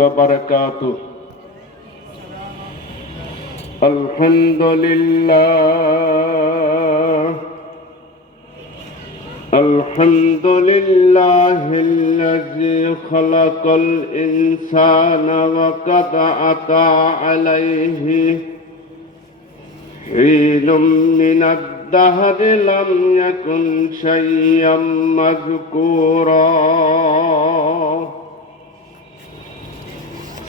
وبركاته. الحمد لله الذي خلق الإنسان وقد أتى عليه حين من الدهر لم يكن شيئا مذكورا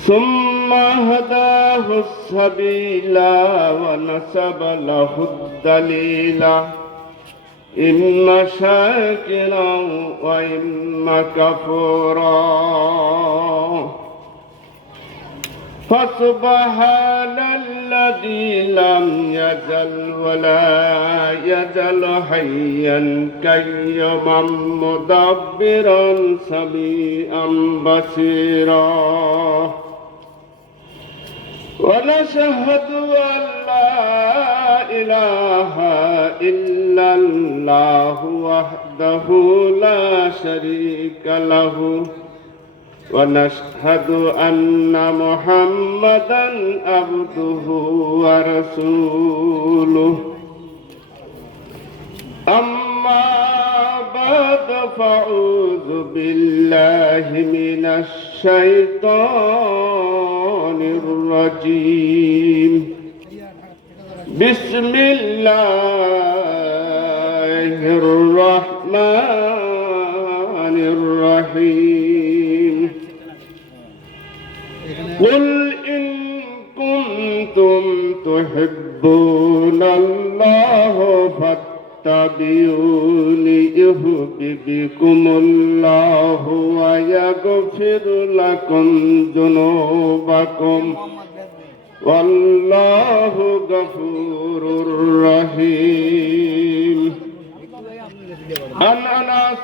ثم هداه السبيل ونسب له الدليل إما شاكرا وإما كفورا فسبحان الذي لم يزل ولا يزل حيا قيوما مدبرا سميعا بصيرا ونشهد أن لا إله إلا الله وحده لا شريك له ونشهد أن محمدا عبده ورسوله أما بعد فأعوذ بالله من الشيطان الرجيم بسم الله الرحمن الرحيم قل إن كنتم تحبون الله فاتبعوني يحببكم الله ويغفر لكم ذنوبكم والله غفور رحيم. عن أنس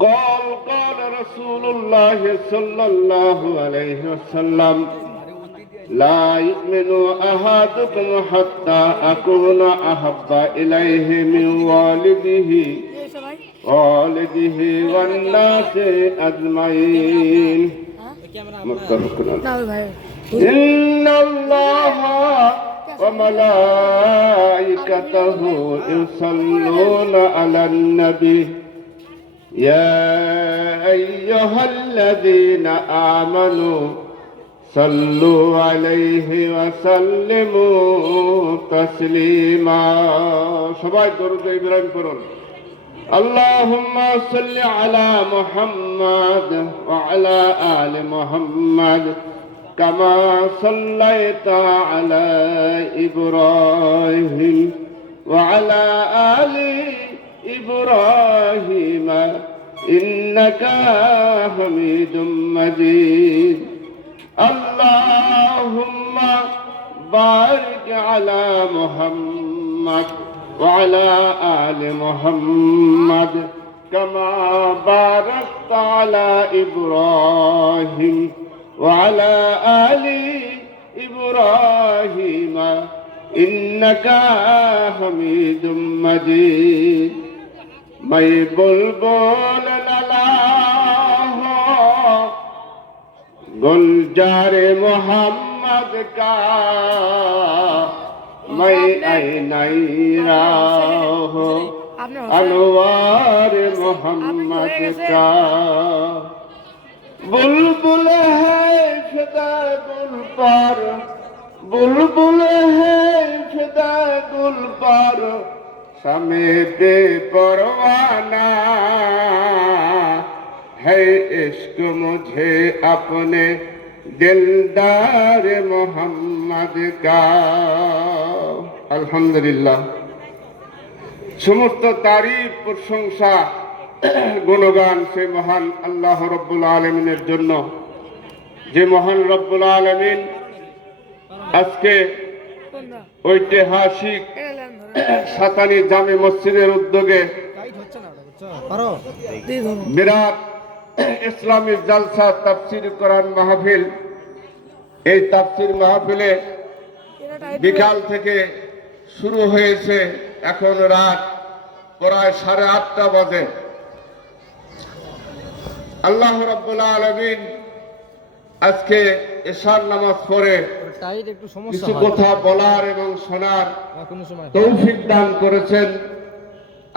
قال قال رسول الله صلى الله عليه وسلم لا يؤمن أحدكم حتى أكون أحب إليه من والده والناس أجمعين. إن الله وملائكته يصلون على النبي يا أيها الذين آمنوا صلوا عليه وسلموا تسليما. সবাই দরুদ ইব্রাহিম পড়ুন। اللهم صل على محمد وعلى آل محمد كما صليت على إبراهيم وعلى آل إبراهيم إنك حميد مجيد. اللهم بارك على محمد وعلى آل محمد كما باركت على إبراهيم وعلى آل إبراهيم إنك حميد مجيد. मैं बुलबुल लला हूँ गुलजार मोहम्मद का मैं ऐनाइरा हूँ अनवार मोहम्मद का बुलबुल है फिदा गुल पर बुलबुल है फिदा गुल पर समेटे परवाना है इश्क मुझे अपने दिलदार मोहम्मद का। अल्हम्दुलिल्लाह समस्त तारीफ प्रशंसा गुणगान से महान अल्लाह रब्बुल आलमीনের জন্য যে মহান রব্বুল আলামিন আজকে ঐতিহাসিক সাতানি জামে মসজিদের উদ্যোগে বিরাট ইসলামী জালসা তাফসীর কোরআন মাহফিল, এই তাফসীর মাহফিলে বিকাল থেকে শুরু হয়েছে, এখন রাত প্রায় 8:30 বাজে। আল্লাহ রাব্বুল আলামিন আজকে এশার নামাজ পড়ে টাইট একটু সমস্যা কিছু হয় কথা বলার এবং শোনার কোনো সময় তৌফিক দান করেছেন।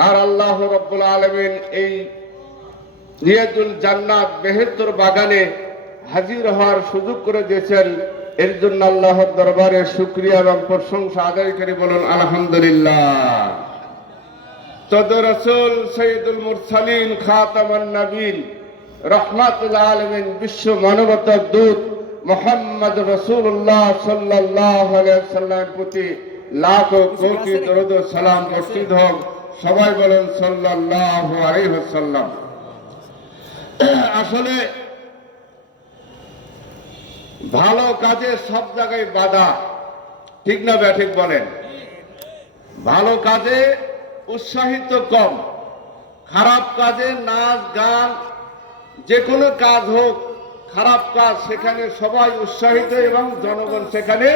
আর আল্লাহ রাব্বুল আলামিন এই রিয়াজুল জান্নাত বেহেশতের বাগানে হাজির হওয়ার সুযোগ করে দিয়েছেন। এর জন্য আল্লাহর দরবারে শুকরিয়া এবং প্রশংসা আদায় করে বলুন আলহামদুলিল্লাহ। সদর রাসূল সাইয়্যিদুল মুরসালিন খাতামান নবীন রাহমাতুল আলামিন বিশ্ব মানবতার দূত মুহাম্মদ রাসূলুল্লাহ সাল্লাল্লাহু আলাইহি ওয়াসাল্লামের প্রতি লাখ কোটি দরুদ ও সালাম বর্ষিত হোক। সবাই বলেন সাল্লাল্লাহু আলাইহি ওয়াসাল্লাম। আসলে ভালো কাজে সব জায়গায় বাধা, ঠিক না ব্যাঠিক বলেন? ভালো কাজে উৎসাহিত কম, খারাপ কাজে নাচ গান যে কোনো কাজ হোক, খারাপ কাজ সেখানে সবাই উৎসাহিত এবং জনগণ সেখানে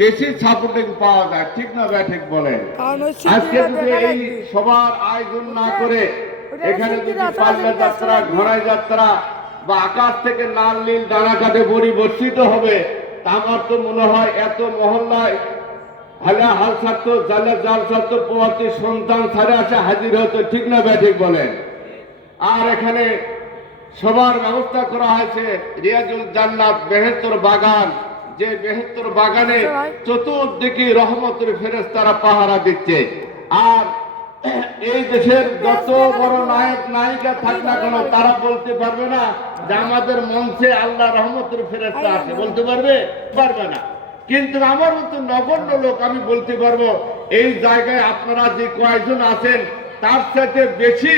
বেশি সাপোর্টিং পাওয়া যায়, ঠিক না ব্যাঠিক বলেন? আজকে যদি এই সবার আয়োজন না করে এখানে যদি পাল্লা যাত্রা, ঘোড়ায় যাত্রা বা আকাশ থেকে লাল নীল ডানা কাটে বড়ি বর্ষিত হবে, তা আমার তো মনে হয় এত মহল্লায় হালা হাল ছাড়তো, জালে জাল ছাড়তো, পোয়াতি সন্তান ছাড়ে আসে হাজির হতো, ঠিক না ব্যাঠিক বলেন? আর এখানে সবার ব্যবস্থা করা হয়েছে রিয়াজুল জান্নাত বেহেশতের বাগান, যে বেহেশতের বাগানে চতুর্দিকে রহমতের ফেরেশতারা পাহারা দিচ্ছে। আর এই দেশের যত বড় নায়ক নায়িকা থাক না কেন, তারা বলতে পারবে না যে আমাদের মঞ্চে আল্লাহ রহমতের ফেরেশতা আছে, বলতে পারবে? পারবে না। কিন্তু আমার মতো নগণ্য লোক আমি বলতে পারবো, এই জায়গায় আপনারা যে কয়েকজন আছেন তার সাথে বেশি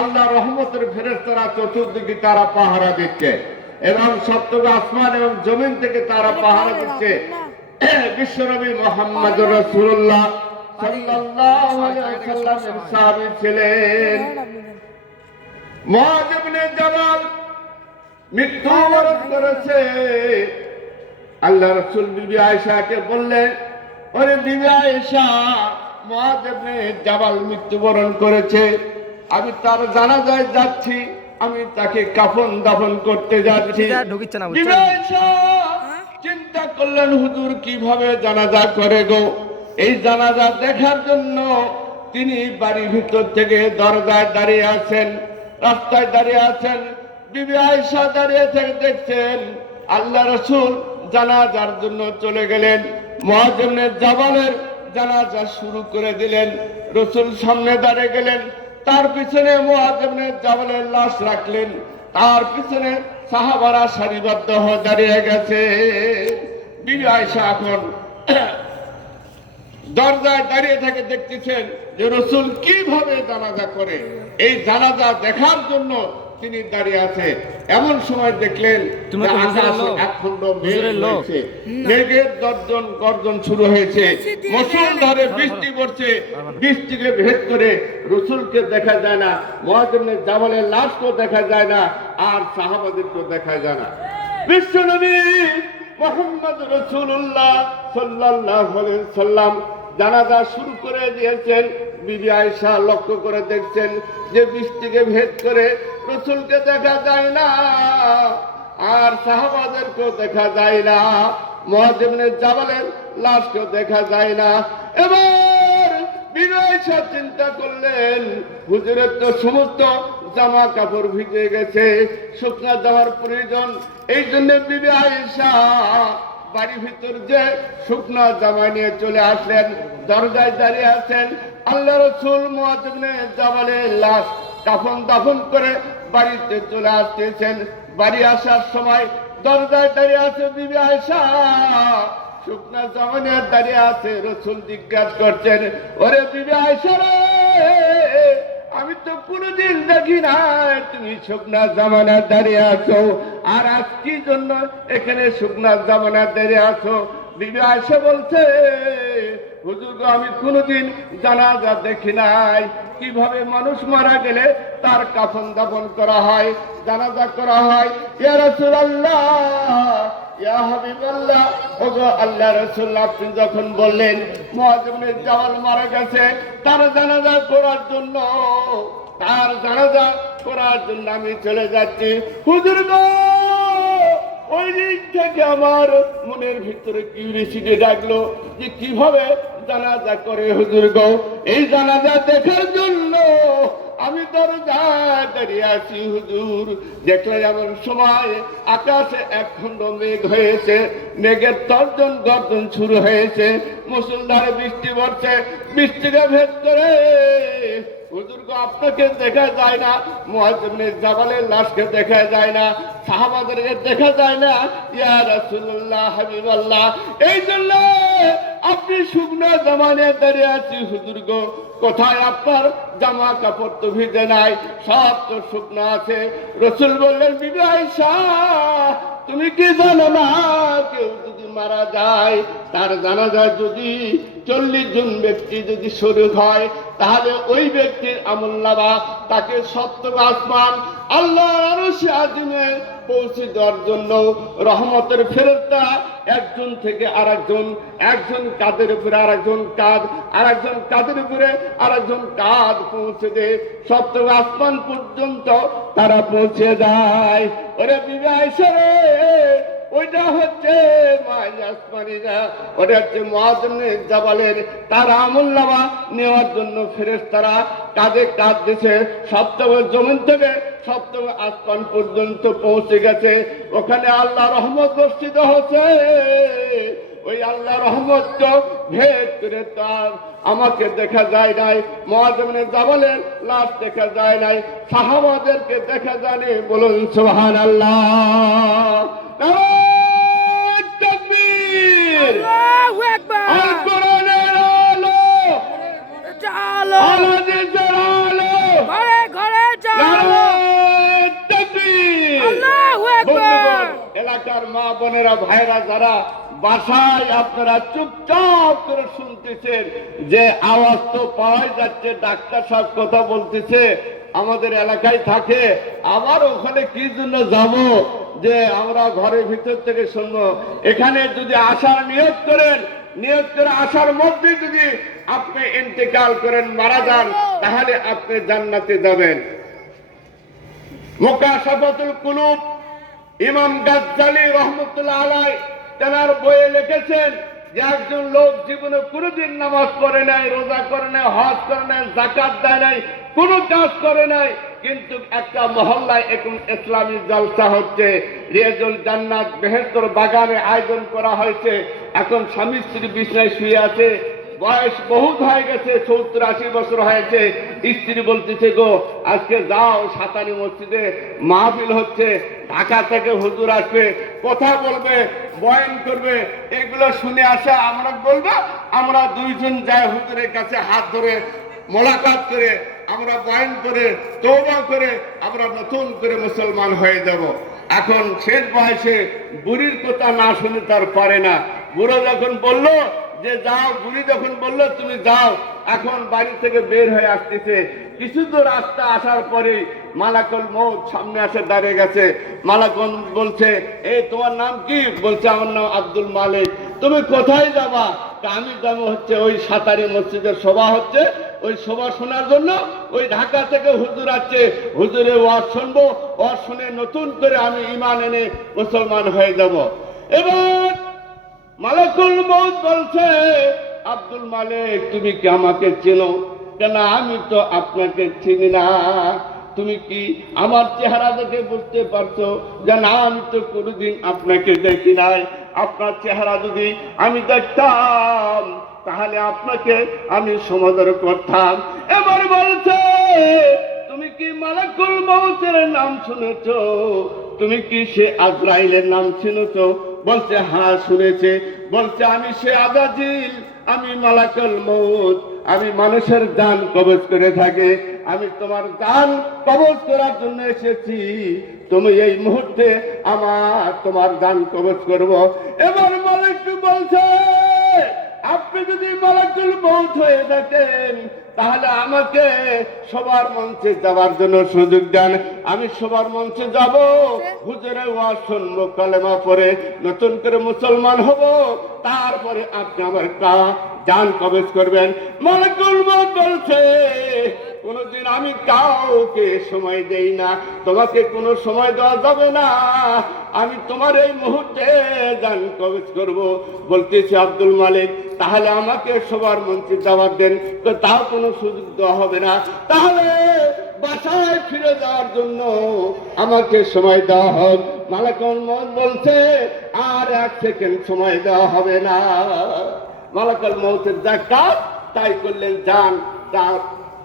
আল্লাহ রহমতের ফেরেশতারা চতুর্দিকে তারা পাহারা দিচ্ছে, এবং সপ্তম আসমান এবং জমিন থেকে তারা পাহারা দিচ্ছে। বিশ্বনবী মুহাম্মদুর রাসূলুল্লাহ সাল্লাল্লাহু আলাইহি ওয়াসাল্লামের সাহাবী ছিলেন মুআয ইবনে জাবাল, মৃত্যুবরণ করেছে। আল্লাহ রাসূল বিবি আয়েশাকে বললেন, ওরে বিবি আয়েশা, মুআয ইবনে জাবাল মৃত্যুবরণ করেছে, আমি তার জানাজায় যাচ্ছি, আমি তাকে কাফন দাফন করতে যাচ্ছি। বিবি আয়েশা চিন্তা করলেন, হুজুর কিভাবে জানাজা করে গো? এই জানাজা দেখার জন্য তিনি বাড়ির ভিতর থেকে দরজায় দাঁড়িয়ে আছেন, রাস্তায় দাঁড়িয়ে আছেন। বিবি আয়েশা দাঁড়িয়ে থেকে দেখছেন আল্লাহ রাসূল জানাজার জন্য চলে গেলেন। মুআয ইবনে জাবালের জানাজা শুরু করে দিলেন। রাসূল সামনে দাঁড়িয়ে গেলেন, তার পিছনে মুআয ইবনে জাবালের লাশ রাখলেন, তার পিছনে সাহাবারা সারিবদ্ধ হয়ে দাঁড়িয়ে গেছে। বিবি আয়েশা এখন দরজায় দাঁড়িয়ে থেকে দেখতেছেন যে রাসূল কিভাবে জানাজা করে। এই জানাজা দেখার জন্য তিনি দাঁড়িয়ে আছে। এমন সময় দেখলেন একখণ্ড মেঘ হয়েছে, মেঘের গর্জন শুরু হয়েছে, মুষলধারে বৃষ্টি পড়ছে। বৃষ্টিকে ভেদ করে রাসূলকে দেখা যায় না, মুআয ইবনে জাবালের লাশকেও দেখা যায় না, আর সাহাবাদেরকেও দেখা যায় না। বিশ্বনবী মুহাম্মদ রাসূলুল্লাহ সাল্লাল্লাহু আলাইহি ওয়াসাল্লাম জানাজা শুরু করে দিয়েছেন। বিবি আয়েশা লক্ষ্য করে দেখছেন যে বৃষ্টিকে ভেদ করে রাসূলকে দেখা যায় না, আর সাহাবাদেরকেও দেখা যায় না, মুআয ইবনে জাবালের লাশকেও দেখা যায় না। এবার বিবি আয়েশা চিন্তা করলেন, হুজুরের তো সমস্ত জামা কাপড় ভিজে গেছে, শুকনা জামার প্রয়োজন। এই জন্য বিবি আয়েশা বাড়ির ভিতর যে শুকনা জামা নিয়ে চলে আসলেন, দরজায় দাঁড়িয়ে আছেন। আল্লাহ রাসূল মুআয ইবনে জাবালের লাশ কাফন দাফন করে বাড়িতে চলে আসতেছেন। বাড়ি আসার সময় দরজায় দাঁড়িয়ে আছে বিবি আয়েশা, শুকনা জামা নিয়ে দাঁড়িয়ে আছে। রাসূল জিজ্ঞাসা করছেন, ওরে বিবি আয়েশা রে, আমি তো কোনোদিন দেখি না তুমি শুকনা জামানা দাঁড়িয়ে আছো, আর আজ কি জন্য এখানে শুকনা জামানা দাঁড়িয়ে আছো? বিবি আয়েশা বলছে, হুজুর গো, আমি কোনোদিন জানাজা দেখি নাই, কিভাবে মানুষ মারা গেলে তার কাফন দাফন করা হয়, জানাজা করা হয়। ইয়া রাসূলুল্লাহ, ইয়া হাবিবাল্লাহ, ওগো আল্লাহ রাসূল, আপনি যখন বললেন মুআয ইবনে জাবাল মারা গেছে, তার জানাজা করার জন্য আমি চলে যাচ্ছি। হুজুর গো, ওই যে দেখে আমার মনের ভিতরে কিউরিসিটি ডাকলো যে কিভাবে জানাজা করে হুজুর গো। এই জানাজা দেখার জন্য আমি দরজায় দাঁড়িয়ে আছি হুজুর। দেখলে এমন সময় আকাশে এক খণ্ড মেঘ হয়েছে, মেঘের তর্জন গর্জন শুরু হয়েছে, মুষলধারে বৃষ্টি পড়ছে। বৃষ্টিকে ভেদ করে হুজুর গো আপনাকে দেখা যায় না, মুআয ইবনে জাবালের লাশকে দেখা যায় না, সাহাবাদেরকে দেখা যায় না। ইয়া রাসূলুল্লাহ, হাবিবাল্লাহ, এই জন্য আপনি শুকনো জামানে দাঁড়িয়ে আছি হুজুর গো। কোথায় আপনার জামা কাপড় তো ভিজে নাই, সব তো শুকনো আছে। রাসূল বললেন, বিবি আয়েশা তুমি কি জানো না, কেউ যদি মারা যায়, তার জানাজায় যদি 40 জন ব্যক্তি যদি শরীক হয়, তাহলে ওই ব্যক্তির আমলনামা তাকে 70 আসমান আল্লাহর আরশে আজিমে পৌঁছে দেওয়ার জন্য রহমতের ফেরেশতা একজন থেকে আরেকজন, একজন কাঁধের উপরে আরেকজন কাঁধ, আরেকজন কাঁধের উপরে আরেকজন কাঁধ পৌঁছে দেয়, 70 আসমান পর্যন্ত তারা পৌঁছে যায়। ওরে বিবি আয়েশা রে, ওইটা হচ্ছে মাইল আসমানিরা, ওটা হচ্ছে মুআয ইবনে জাবালের তার আমলনামা নেওয়ার জন্য ফেরেশতারা কাঁধে কাঁধ দিয়েছে, 70 জমিন থেকে 70 আসমান পর্যন্ত পৌঁছে গেছে। ওখানে আল্লাহ রহমত বর্ষিত হচ্ছে। ওই আল্লাহ রহমত ভেদ করে তার আমাকে দেখা যায় নাই, মুআয ইবনে জাবালের লাশ দেখা যায় নাই, সাহাবাদেরকে দেখা যায়নি। বলুন সুবহানাল্লাহ। আল্লাহু আকবার। আল কোরআনের আলো, চলো হাদিসের আলো, ঘরে ঘরে চলো। নারায়ে তাকবীর। আল্লাহু আকবার। বন্ধুগণ, এলাকার মা বোনেরা ভাইরা যারা বাসায় আপনারা চুপচাপ করে শুনতেছেন, যে আওয়াজ তো পাওয়া যাচ্ছে, ডাক্তার সাহেব কথা বলতেছে, আমাদের এলাকায় থাকে, আবার ওখানে কি জন্য যাব যে আমরা ঘরের ভিতর থেকে শুনবো। এখানে যদি আসার নিয়ত করেন, নিয়ত করে আসার মধ্যে যদি আপনি ইন্তেকাল করেন, মারা যান, তাহলে আপনি জান্নাতে যাবেন। মুকাশাফাতুল কুলুব ইমাম গাজ্জালি রহমতুল্লাহ আলাইহি তেনার বইয়ে লিখেছেন যে একজন লোক জীবনে কোনোদিন নামাজ পড়ে নাই, রোজা করে নাই, হজ করে নাই, যাকাত দেয় নাই, কোনো কাজ করে নাই, কিন্তু একটা মহল্লায় এখন ইসলামী জলসা হচ্ছে, রিয়াজুল জান্নাত বেহেশতের বাগানে আয়োজন করা হয়েছে। এখন স্বামী স্ত্রী বিছানায় শুয়ে আছে, বয়স বহুত হয়ে গেছে, 70-80 বছর হয়েছে। স্ত্রী বলতেছে, গো আজকে যাও সাতানি মসজিদে মাহফিল হচ্ছে, ঢাকা থেকে হুজুর আসবে, কথা বলবে, বয়ান করবে, এগুলো শুনে আসা। আমরা বলবো আমরা দুইজন যাই হুজুরের কাছে হাত ধরে মোলাকাত করে, আমরা বয়ান করে, তওবা করে আমরা নতুন করে মুসলমান হয়ে যাব। এখন শেষ বয়সে বুড়ির কথা না শুনে তার পারে না। বুড়ো যখন বলল যে যাও, বুড়ি যখন বলল তুমি যাও, এখন বাড়ি থেকে বের হয়ে আসতেছে। কিছু তো রাস্তা আসার পরে মালাকুল মউত সামনে এসে দাঁড়িয়ে গেছে। মালাকুল বলছে, এই তোমার নাম কি? বলছে আমার নাম আব্দুল মালিক। তুমি কোথায় যাবা? আমি যাবো হচ্ছে ওই সাতারি মসজিদের সভা হচ্ছে, ওই সভা শোনার জন্য ওই ঢাকা থেকে হুজুর আছে, হুজুরে ওয়াজ শুনবো, ওয়াজ শুনে নতুন করে আমি ঈমান এনে মুসলমান হয়ে যাব। এবার মালাকুল মউত বলছে, আব্দুল মালিক তুমি কি আমাকে চেনো? কেন আমি তো আপনাকে চিনি না। তুমি কি আমার চেহারা দেখে বুঝতে পারছো যে না, আমি তো কোনোদিন আপনাকে দেখি নাই। আপনার চেহারা যদি আমি দেখতাম তাহলে আপনাকে আমি সমাদর করতাম। এবার বলছে, তুমি কি মালাকুল মউতের নাম শুনেছো? তুমি কি সে আজরাইলের নাম শুনেছো? বলছে হ্যাঁ শুনেছে। বলছে আমি সে আজাজিল, আমি মালাকুল মউত, আমি মানুষের জান কবজ করে থাকি, আমি তোমার জান কবজ করার জন্য এসেছি। তুমি এই মুহূর্তে তোমার জান কবজ করব। এবার মালিক বলছে, আপনি যদি মালাকুল মউত হয়ে থাকেন তাহলে আমাকে সবার মঞ্চে যাওয়ার জন্য সুযোগ দেন। আমি সবার মঞ্চে যাব, হুজুরের ওয়াজ শুনবো, কালেমা পড়ে নতুন করে মুসলমান হব, তারপরে আপনি আমার জান কবজ করবেন। মালাকুল মউত বলছে, কোনোদিন আমি কাউকে সময় দেই না, তোমাকে কোনো সময় দেওয়া যাবে না, আমি তোমার এই মুহূর্তে জান কবজ করব। বলতেছি আব্দুল মালিক, তাহলে আমাকে সবার মঞ্চে দাওয়াত দেন। তো তার কোনো সুযোগ দেওয়া হবে না, তাহলে বাসায় ফিরে যাওয়ার জন্য আমাকে সময় দেওয়া হোক। মালাকুল মউত বলছে আর 1 সেকেন্ড সময় দেওয়া হবে না। মালাকুল মউতের যা কাজ তাই করলেন, যান তার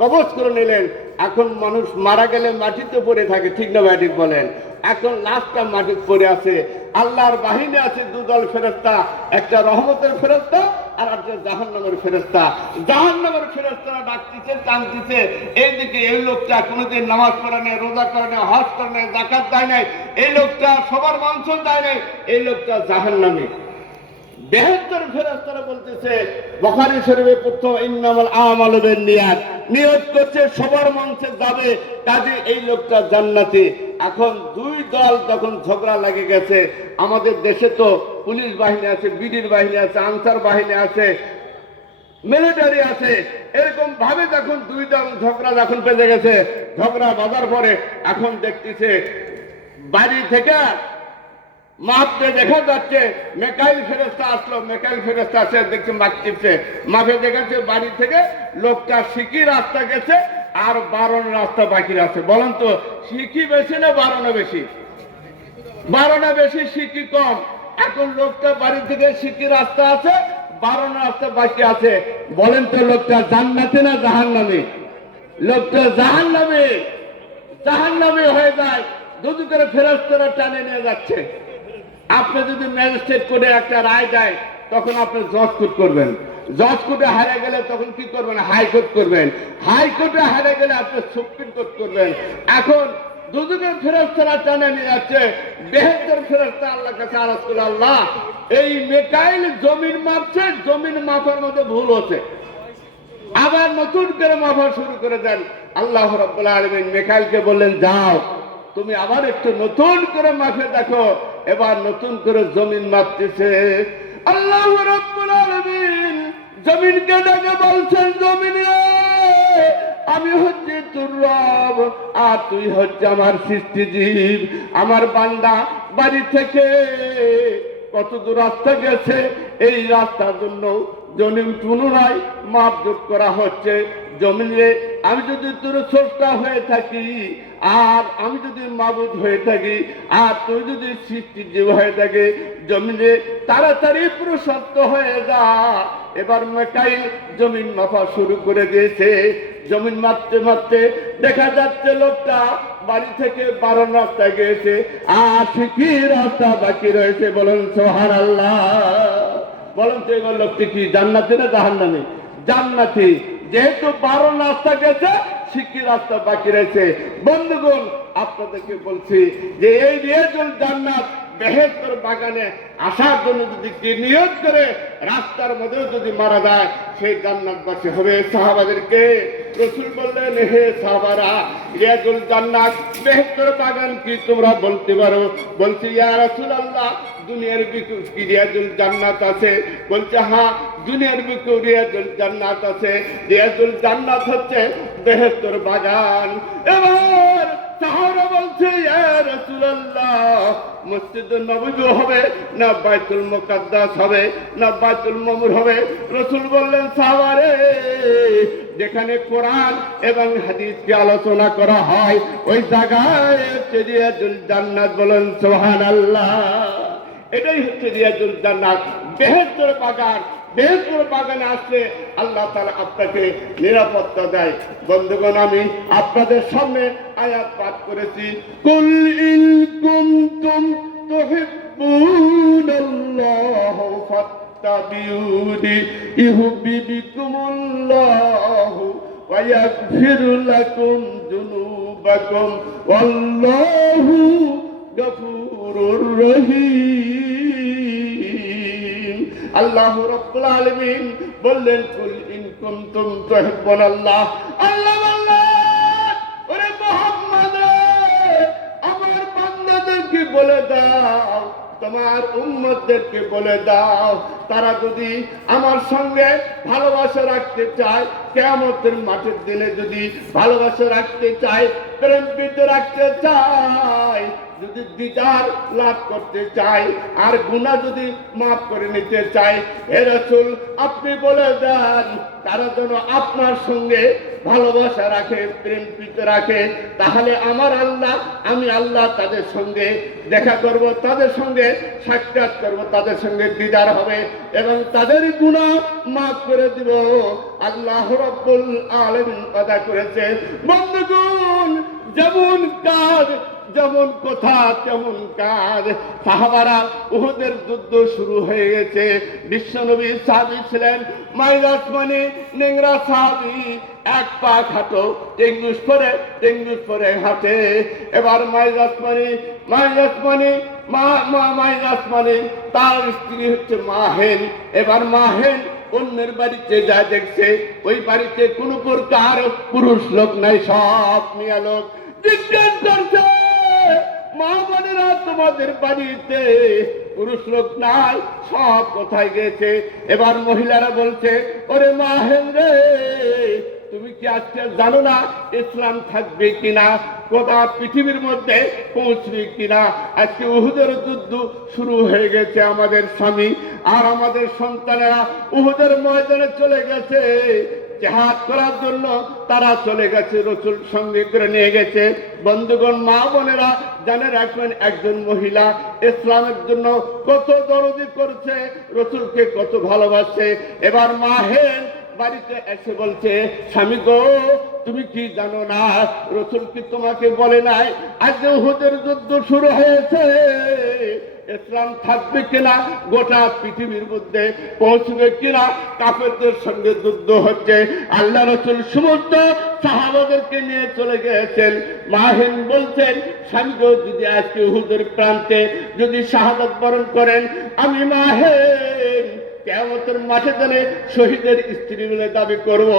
কবজ করে নিলেন। এখন মানুষ মারা গেলে মাটিতে পড়ে থাকে, ঠিক না ভাই ঠিক বলেন? এখন লাশটা মাটিতে পড়ে আছে। আল্লাহর বাহিনী আছে দুদল ফেরেশতা, একটা রহমতের ফেরেশতা আর একটা জাহান্নামের ফেরেশতা। জাহান্নামের ফেরেশতারা ডাকতেছে, টানতেছে, এইদিকে এই লোকটা কোনোদিন নামাজ পড়ে নাই, রোজা করে নাই, হজ করে নাই, যাকাত দেয় নাই, এই লোকটা সবার মাংস দেয় নাই, এই লোকটা জাহান্নামী। 72 ফেরেশতারা বলতেছে, বুখারী শরীফে প্রথম ইন্নামাল আমালু বিন্নিয়াত, নিয়ত করছে সবার মঞ্চে যাবে, কাজে এই লোকটা জান্নাতি। এখন 2 দল তখন ঝগড়া লাগে গেছে। আমাদের দেশে তো পুলিশ বাহিনী আছে, বিডির বাহিনী আছে, আনসার বাহিনী আছে, মিলিটারি আছে। এরকম ভাবে যখন 2 দল ঝগড়া যখন বেজে গেছে, ঝগড়া বাজার পরে এখন দেখতেছে বাড়ি থেকে মাপতে দেখা যাচ্ছে মেকাইল ফেরেশতা আসলো। মেকাইল ফেরেশতা আসে, দেখছে মাপ টিপছে, মাপে দেখাচ্ছে বাড়ি থেকে লোকটা সিকি রাস্তা গেছে আর 12 রাস্তা বাকি আছে। বলেন তো সিকি বেশি না 12 বেশি? 12 বেশি, সিকি কম। এখন লোকটা বাড়ি থেকে সিকি রাস্তা আছে, 12 রাস্তা বাকি আছে। বলেন তো লোকটা জান্নাতি না জাহান্নামী? লোকটা জাহান্নামী। জাহান্নামী হয়ে যায়, দুদু করে ফেরেশতারা টানে নিয়ে যাচ্ছে। আপনি যদি ম্যাজিস্ট্রেট কোর্টে একটা রায় দেয়, তখন আপনি জজ কোর্ট করবেন। জজ কোর্টে হারে গেলে তখন কি করবেন? হাইকোর্ট করবেন। হাইকোর্টে হারে গেলে আপনি সুপ্রিম কোর্ট করবেন। এখন দুদুকের ফেরেশতারা টানে নিয়ে যাচ্ছে। 72 ফেরেশতা আল্লাহর কাছে আরজ করল, আল্লাহ এই মেকাইল জমিন মাপছে, জমিন মাপার মধ্যে ভুল হচ্ছে, আবার নতুন করে মাপা শুরু করে দেন। আল্লাহ রাব্বুল আলামিন মেকাইলকে বললেন, যাও তুমি আবার একটু নতুন করে মাপে দেখো। এবার নতুন করে জমিন মাপতেছে। আল্লাহ রাব্বুল আলামিন জমিনকে ডেকে বলছেন, জমিন রে, আমি হচ্ছি তোর রব আর তুই হচ্ছে আমার সৃষ্টিজীব। আমার বান্দা বাড়ি থেকে কত দূর রাস্তা গেছে, এই রাস্তার জন্য জমিন পুনরায় মাপজোক করা হচ্ছে। জমিনে আমি যদি তোর স্রষ্টা হয়ে থাকি, আর আমি যদি মাবুদ হয়ে থাকি, আর তুই যদি সৃষ্টিজীব হয়ে থাকে, জমিনে তাড়াতাড়ি প্রশস্ত হয়ে যা। এবার মেকাইল জমিন মাপা শুরু করে দিয়েছে। জমিন মাপতে মাপতে দেখা যাচ্ছে লোকটা বাড়ি থেকে 12 রাস্তায় গিয়েছে, আর কি রাস্তা বাকি রয়েছে। বলেন সুবহানাল্লাহ। বলেন তো এবার লোকটি কি জান্নাতি না জাহান্নামী? জান্নাতি। যেহেতু 12 রাস্তা গেছে, শিক্ষি রাস্তা বাকি রয়েছে। বন্ধুগণ, আপনাদেরকে বলছি যে এই রিয়াজুল জান্নাত বেহেশতের বাগানে আসার জন্য যদি কি নিয়ত করে রাস্তার মধ্যেও যদি মারা যায়, সেই জান্নাতবাসী হবে। সাহাবাদেরকে রাসূল বললেন, হে সাহাবারা, রিয়াজুল জান্নাত বেহেশতের বাগান কি তোমরা বলতে পারো? বলছি, ইয়া রাসূলুল্লাহ, দুনিয়ার ভিতর কি রিয়াজুল জান্নাত আছে? বলছে, হ্যাঁ, দুনিয়ার ভিতর রিয়াজুল জান্নাত আছে। রিয়াজুল জান্নাত হচ্ছে বেহেশতের বাগান। এবার সাহাবা বলছে, ইয়া রাসূলুল্লাহ, মসজিদে নববী হবে না বাইতুল মুকাদ্দাস হবে না বাইতুল মামুর হবে? রাসূল বললেন, সাহাবারে, যেখানে কোরআন এবং হাদিসকে আলোচনা করা হয় ওই জায়গায় রিয়াজুল জান্নাত। বলেন সুবহানাল্লাহ। এটাই হচ্ছে রিয়াজুল জান্নাত, বেহেশতের বাগান। বেহেশতের বাগানে আসলে আল্লাহ তাআলা আপনাকে নিরাপত্তা দেয়। বন্ধুগণ, আমি আপনাদের সামনে আয়াত পাঠ করেছি, কুল ইন কুনতুম তুহিব্বুনাল্লাহ ফাত্তাবিউনি ইউহিব্বুকুমুল্লাহ ওয়া ইয়াগফির লাকুম যুনুবাকুম ওয়াল্লাহু গফুরুর রহিম। আল্লাহ রাব্বুল আলামিন বললেন, কুল ইন কুনতুম তুহিব্বুনাল্লাহ, আল্লাহ বললেন, ওরে মুহাম্মদ, আমার বান্দাদেরকে বলে দাও আমার উম্মতদেরকে বলে দাও, তারা যদি আমার সঙ্গে ভালোবাসা রাখতে চায়, কিয়ামতের মাঠের দিনে যদি ভালোবাসা রাখতে চায়, প্রেম প্রীতি রাখতে চায়, যদি দিদার লাভ করতে চায়, আর গুনাহ যদি মাফ করে নিতে চায়, হে রাসূল আপনি বলে দেন তারা যেন আপনার সঙ্গে ভালোবাসা রাখে, প্রেম প্রীতি রাখে, তাহলে আমার আল্লাহ, আমি আল্লাহ তাদের সঙ্গে দেখা করব, তাদের সঙ্গে সাক্ষাৎ করব, তাদের সঙ্গে দিদার হবে এবং তাদের গুনাহ মাফ করে দিব। আল্লাহ রাব্বুল আলামিন কথা করেছে। বন্ধুগণ, যেমন কাজ, যেমন কথা তেমন কাজ। সাহাবারা উহুদের যুদ্ধ শুরু হয়ে গেছে। বিশ্বনবী সাহাবী ছিলেন মাইরাজ মানে নেংরা সাহাবী, এক পা খাটো, টেঙ্গুস পরে হাঁটে। এবার মাইরাজ মানে তার স্ত্রী হচ্ছে মাহেন। এবার মাহেন অন্যের বাড়িতে যা দেখছে, ওই বাড়িতে কোনো প্রকার পুরুষ লোক নাই, সব মিয়া লোক। জিজ্ঞেস করছে, মা বোনেরা তোমাদের বাড়িতে পুরুষ লোক নাই, সব কোথায় গেছে? এবার মহিলারা বলছে, ওরে মাহেন রে, তুমি কি আজকে জানো না ইসলাম থাকবে কিনা, কোথা পৃথিবীর মধ্যে পৌঁছবে কিনা? আজকে উহুদের যুদ্ধ শুরু হয়ে গেছে, আমাদের স্বামী আর আমাদের সন্তানেরা উহুদের ময়দানে চলে গেছে জিহাদ করার জন্য, তারা চলে গেছে, রাসূল সঙ্গে করে নিয়ে গেছে। বন্ধুগণ, মা বোনেরা জানে রাখবেন, একজন মহিলা ইসলামের জন্য কত দরদি করছে, রাসূলকে কত ভালোবাসে। এবার মাহেন বাড়িতে এসে বলছে, স্বামী গো, তুমি কি জানো না রাসূল কি তোমাকে বলে নাই আজ উহুদের যুদ্ধ শুরু হয়েছে, ইসলাম থাকবে কিনা, গোটা পৃথিবীর মধ্যে পৌঁছবে কিনা, কাফেরদের সঙ্গে যুদ্ধ হচ্ছে। আল্লাহ রাসূল সমস্ত সাহাবাদেরকে নিয়ে চলে গেছেন। মাহিন বলছেন, স্বামী গো, যদি আজকে উহুদের প্রান্তে যদি শাহাদাত বরণ করেন, আমি মাহিন কিয়ামতের মাঠে দিনে শহীদের স্ত্রী বলে দাবি করব,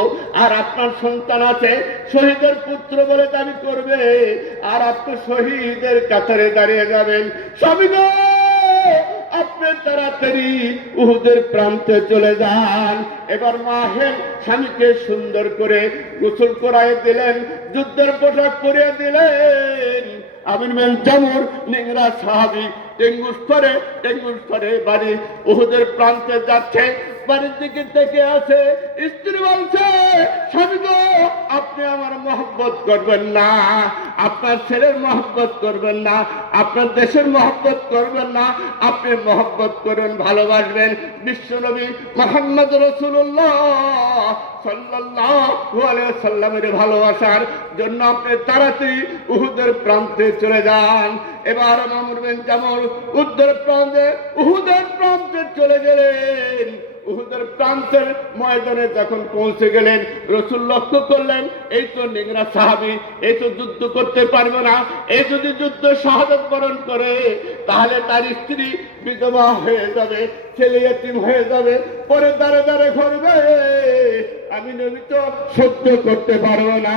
আর আপনার সন্তান আছে শহীদের পুত্র বলে দাবি করবে, আর আপনি শহীদের কাতারে দাঁড়িয়ে যাবেন। স্বামী গো, আপনি তাড়াতাড়ি উহুদের প্রান্তে চলে যান। এবার মাহেন স্বামীকে সুন্দর করে গোসল করায় দিলেন, যুদ্ধের পোশাক পরিয়ে দিলেন। আমির বিন জামুর নেংরা সাহাবী টেঙ্গুস করে বাড়ি উহুদের প্রান্তে যাচ্ছে। বাড়ির দিকে থেকে আছে, স্ত্রী বলছে, স্বামী গো, আপনি আমার মহব্বত করবেন না, আপনার ছেলের মহব্বত করবেন না, আপনার দেশের মহব্বত করবেন না, আপনি মহব্বত করবেন, ভালোবাসবেন বিশ্বনবী মুহাম্মদ রাসূলুল্লাহ সাল্লাল্লাহু আলাইহি ওয়াসাল্লামের ভালোবাসার জন্য আপনি তাড়াতাড়ি উহুদের প্রান্তে চলে যান। এবার আমর বিন জামল উহুদের প্রান্তে চলে গেলেন। উহুদের প্রান্তের ময়দানে যখন পৌঁছে গেলেন, রাসূল লক্ষ্য করলেন, এই তো নেংরা সাহাবী, এই তো যুদ্ধ করতে পারবে না, এই যদি যুদ্ধ শাহাদাত বরণ করে তাহলে তার স্ত্রী বিধবা হয়ে যাবে, ছেলে ইতিম হয়ে যাবে, পরে দাঁড়ে দাঁড়ে ঘুরবে, আমি নবী তো সহ্য করতে পারবো না।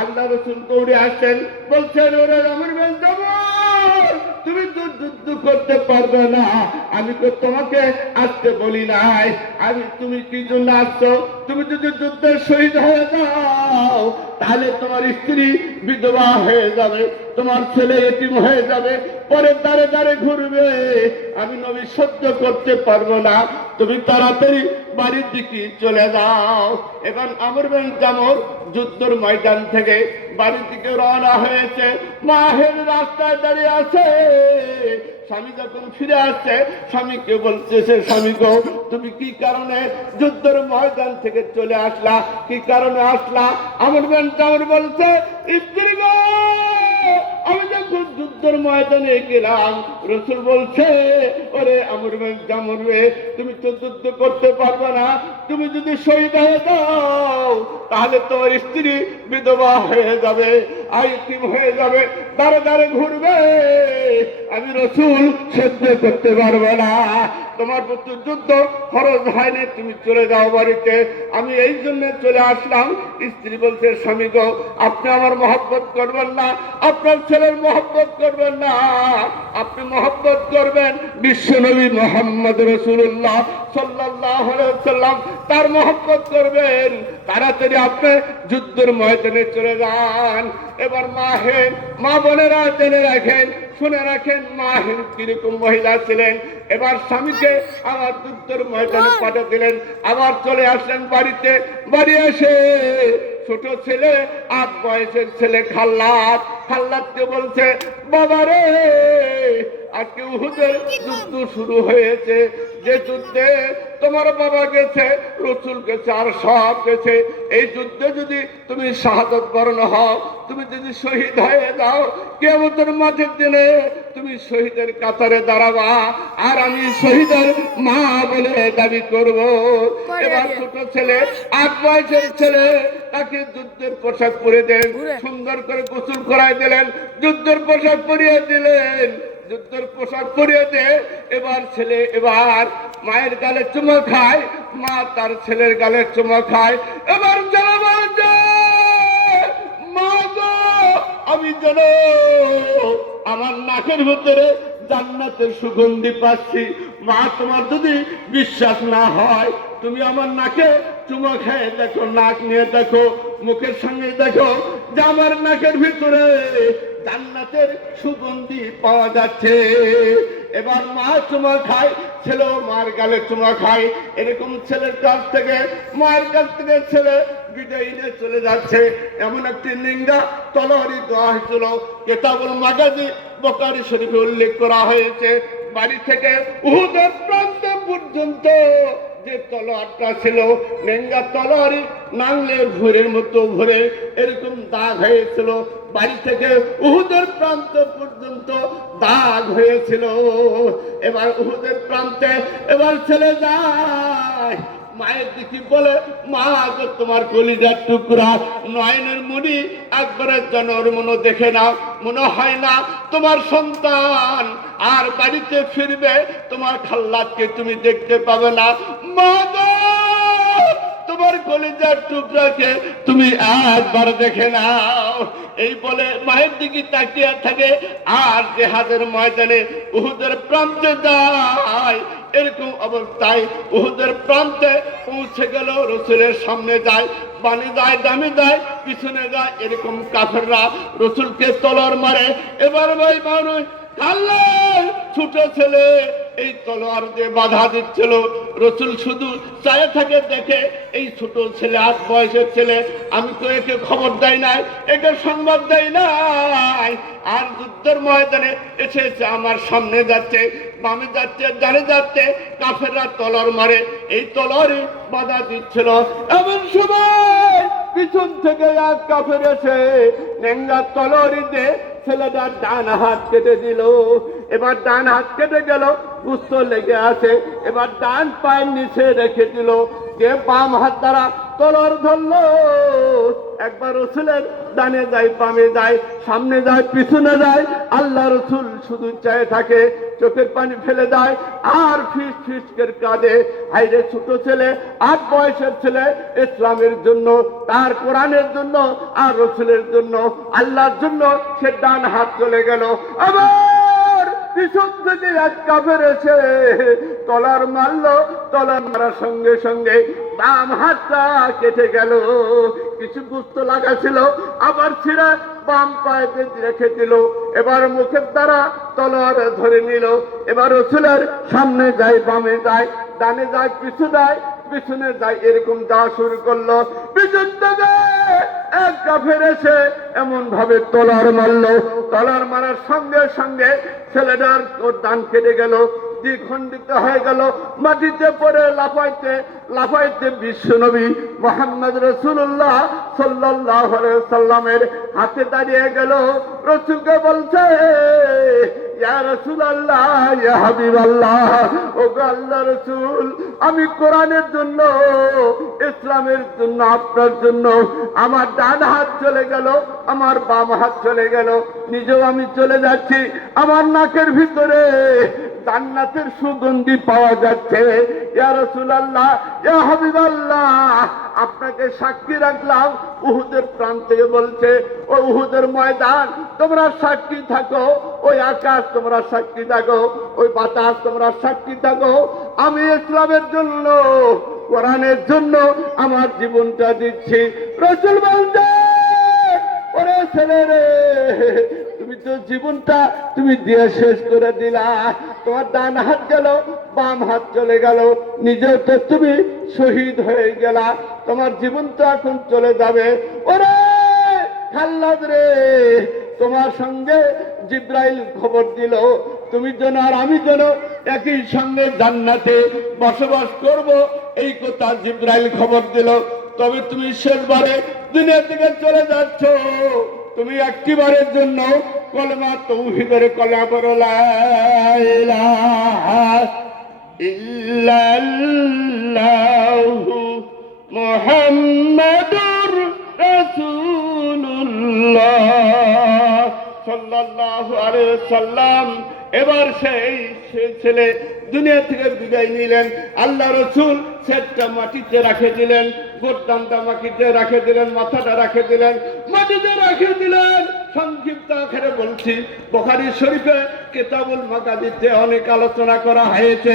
আল্লাহ রাসূল দৌড়ে আসেন, বলছেন, ওরে আমর বিন জামল, তুমি তো যুদ্ধ করতে পারবে না, আমি তো তোমাকে আসতে বলি নাই, তুমি কি জন্য আসছো? তুমি যদি যুদ্ধের শহীদ হয়ে যাও তাহলে তোমার স্ত্রী বিধবা হয়ে যাবে, তোমার ছেলে এতিম হয়ে যাবে, পরে দাঁড়ে দাঁড়ে ঘুরবে, আমি নবী সহ্য করতে পারবো না, তুমি তাড়াতাড়ি বাড়ির দিকে চলে যাও। এবার আমর বিন জামল যুদ্ধের ময়দান থেকে বাড়ির দিকে রওনা হয়েছে। মাহের রাস্তায় দাঁড়িয়ে আছে। স্বামী যখন ফিরে আসছে, স্বামীকে বলতেছে, স্বামী গো, তুমি কি কারণে যুদ্ধের ময়দান থেকে চলে আসলা, কি কারণে আসলা? আমর বিন জামল বলছে, স্ত্রী গো, আমি যখন যুদ্ধের ময়দানে গেলাম, রাসূল বলছে, ওরে আমর বিন জামল রে, তুমি তো যুদ্ধ করতে পারবে না, তুমি যদি শহীদ হয়ে যাও তাহলে তোমার স্ত্রী বিধবা হয়ে যাবে, আইতিম হয়ে যাবে, দাঁড়ে দাঁড়ে ঘুরবে, আমি রসুল সহ্য করতে পারবো না। তোমার প্রতি যুদ্ধ খরচ হয়নি, তুমি চলে যাও বাড়িতে। আমি এই জন্য চলে আসলাম। স্ত্রী বলছে, স্বামী গো, আপনি আমার মহব্বত করবেন না, আপনার ছেলের মহব্বত করবেন না, আপনি মহব্বত করবেন বিশ্বনবী মুহাম্মদ রাসূলুল্লাহ সাল্লাল্লাহু আলাইহি ওয়াসাল্লাম, তার মহব্বত করবেন। তাড়াতাড়ি আপনি যুদ্ধের ময়দানে চলে যান। এবার মা বোনেরা জেনে রাখেন, শুনে রাখেন, মাহের কিরকম মহিলা ছিলেন। এবার স্বামীকে আবার যুদ্ধের ময়দানে পাঠিয়ে দিলেন, আবার চলে আসলেন বাড়িতে। বাড়ি এসে ছোট ছেলে, 8 বয়সের ছেলে খাল্লাদকে বলছে, বাবা রে, আজকে উহুদের যুদ্ধ শুরু হয়েছে। যে যুদ্ধে তোমার বাবা গেছে, রসুল গেছে, আর সব গেছে। এই যুদ্ধে যদি তুমি শাহাদত বরণ হও, তুমি যদি শহীদ হয়ে যাও, কিয়ামতের মাঠের দিনে তুমি শহীদের কাতারে দাঁড়াবা, আর আমি শহীদের মা বলে দাবি করব। এবার ছোট ছেলে, 8 বয়সের ছেলে, তাকে যুদ্ধের পোশাক পরে দেন, সুন্দর করে গোসল করাই দিলেন, যুদ্ধের পোশাক পরিয়ে দিলেন। যুদ্ধের পোশাক পরিয়ে দে, এবার ছেলে এবার মায়ের গালে চুমো খায়, মা তার ছেলের গালে চুমো খায়। এবার ছেলে বলছে, মা গো, আমি যেন আমার নাকের ভিতরে জান্নাতের সুগন্ধি পাচ্ছি। মা, তোমার যদি বিশ্বাস না হয়, তুমি আমার নাকে চুমো খেয়ে দেখো, নাক নিয়ে দেখো, মুখের সঙ্গে দেখো যে আমার নাকের ভিতরে জান্নাতের সুগন্ধি পাওয়া যাচ্ছে। এবার মা চুমা খায়, ছেলেও মার গালে চুমা খায়। এরকম ছেলের কাছ থেকে, মায়ের কাছ থেকে ছেলে বিদায় নিয়ে চলে যাচ্ছে। এমন একটি লিঙ্গা তলোয়ারি দেওয়া হয়েছিল, কিতাবুল মাগাজি বুখারী শরীফে উল্লেখ করা হয়েছে। বাড়ি থেকে উহুদের প্রান্ত পর্যন্ত যে তলোয়ারটা ছিল, লেঙ্গা তলোয়ারি, নাংলের ভুরের মতো ভরে এরকম দাগ হয়েছিল। বাড়ি থেকে উহুদের প্রান্ত পর্যন্ত দাগ হয়েছিল। এবার উহুদের প্রান্তে এবার ছেলে যায়, মায়ের দিকে বলে, মা গো, তোমার কলিজার টুকরা নয়নের মনি একবারের জনর মনে দেখে নাও, মনে হয় না তোমার সন্তান আর বাড়িতে ফিরবে, তোমার খাল্লাদকে তুমি দেখতে পাবে না। মা গো, তোমার কলিজার টুকরাকে তুমি একবার দেখে নাও। এই বলে মায়ের দিকে তাকিয়ে থাকে, আর জিহাদের ময়দানে উহুদের প্রান্তে যায়। এরকম অবস্থায় উহুদের প্রান্তে পৌঁছে গেল, রসুলের সামনে যায়, বানে যায়, ডানে যায়, পিছনে যায়। এরকম কাফেররা রসুলকে তলোয়ার মারে। এবার ভাই মানুষ ছোট ছেলে এই তলোয়ার দিয়ে বাধা দিচ্ছিল। রসুল শুধু চায়ে থাকে, দেখে এই ছোট ছেলে, 8 বয়সের ছেলে, আমি তো একে খবর দেয় নাই, একে সংবাদ দেয় নাই, আর যুদ্ধের ময়দানে এসেছে, আমার সামনে যাচ্ছে, বামে যাচ্ছে, ডানে যাচ্ছে, কাফেররা তলোয়ার মারে, এই তলোয়ারে বাধা দিচ্ছিল। এমন সময় পিছন থেকে এক কাফের এসে নেঙ্গা তলোয়ারি দিয়ে ছেলেটার ডান হাত কেটে দিল। এবার ডান হাত কেটে গেল, গুস্ত লেগে আছে। এবার ডান পায়ের নিচে রেখে দিল, যে বাম হাত দ্বারা তলোয়ার ধরলো। একবার রসুলের ডানে যায়, বামে যায়, সামনে যায়, পিছনে যায়। আল্লাহ রসুল শুধু চায়ে থাকে, চোখের পানি ফেলে দেয়, আর ফিস ফিস করে কাঁদে। হাইরে ছোট ছেলে, 8 বয়সের ছেলে, ইসলামের জন্য, তার কোরআনের জন্য, আর রসুলের জন্য, আল্লাহর জন্য সে ডান হাত চলে গেল। আবার পিছন থেকে এক কাফের এসে তলোয়ার মারলো। তলোয়ার মারার সঙ্গে সঙ্গে বাম হাতটা কেটে গেল। কিছু গুস্ত লাগা ছিল, আবার ছিঁড়ে বাম পায়েতে রেখে দিল। এবার মুখের দ্বারা তলোয়ার ধরে নিল। এবার রসুলের সামনে যায়, বামে যায়, ডানে যায়, পিছনে যায়, এরকম যাওয়া শুরু করলো। পিছন থেকে এক কাফের এসে এমন ভাবে তলোয়ার মারলো। তলোয়ার মারার সঙ্গে সঙ্গে ছেলেটার ডান কেটে গেল, দ্বিখণ্ডিত হয়ে গেল। মাটিতে পড়ে লাফাইতে লাফাইতে বিশ্বনবী মুহাম্মদ রাসূলুল্লাহ সাল্লাল্লাহু আলাইহি সাল্লামের হাতে দাঁড়িয়ে গেল। রসুলকে বলছে, ইয়া রাসূলুল্লাহ, ইয়া হাবিবাল্লাহ, ও গো আল্লাহর রাসূল, আমি কোরআনের জন্য, ইসলামের জন্য, আপনার জন্য আমার ডান হাত চলে গেল, আমার বাম হাত চলে গেল, নিজেও আমি চলে যাচ্ছি। আমার নাকের ভিতরে জান্নাতের সুগন্ধি পাওয়া যাচ্ছে। ইয়া রাসূলুল্লাহ, ইয়া হাবিবাল্লাহ, আপনাকে সাক্ষী রাখলাম। উহুদের প্রান্ত থেকে বলছে, ও উহুদের ময়দান তোমরা সাক্ষী থাকো, ওই আকাশ তোমরা সাক্ষী থাকো, ওই বাতাস তোমরা সাক্ষী থাকো, আমি ইসলামের জন্য, কোরআনের জন্য আমার জীবনটা দিচ্ছি। রাসূল বলছে, ওরে ছেলে রে, তুমি তো জীবনটা তুমি দিয়ে শেষ করে দিলা। তোমার ডান হাত গেল, বাম হাত চলে গেল, নিজেও তো তুমি শহীদ হয়ে গেলা, তোমার জীবন তো এখন চলে যাবে। ওরে খাল্লাদ রে, তোমার সঙ্গে জিব্রাইল খবর দিল তুমি যেন আর আমি যেন একই সঙ্গে জান্নাতে বসবাস করব, এই কথা জিব্রাইল খবর দিল। তবে তুমি শেষবারে দুনিয়া থেকে চলে যাচ্ছ, তুমি একটিবারের জন্য কলেমা তাওহীদের কলেমা পড়ো, লা ইলাহা ইল্লাল্লাহু মুহাম্মাদুর রাসূলুল্লাহ সাল্লাল্লাহু আলাইহি ওয়াসাল্লাম। এবার সেই ছেলে দুনিয়া থেকে বিদায় নিলেন। আল্লাহ রাসূল সেটটা মাটিতে রাখে দিলেন, গোড্ডানটা মাটিতে রাখে দিলেন, মাথাটা রাখে দিলেন, মাটিতে রাখে দিলেন। সংক্ষিপ্ত আকারে বলছি, বুখারী শরীফে কিতাবুল মাগাজিতে অনেক আলোচনা করা হয়েছে।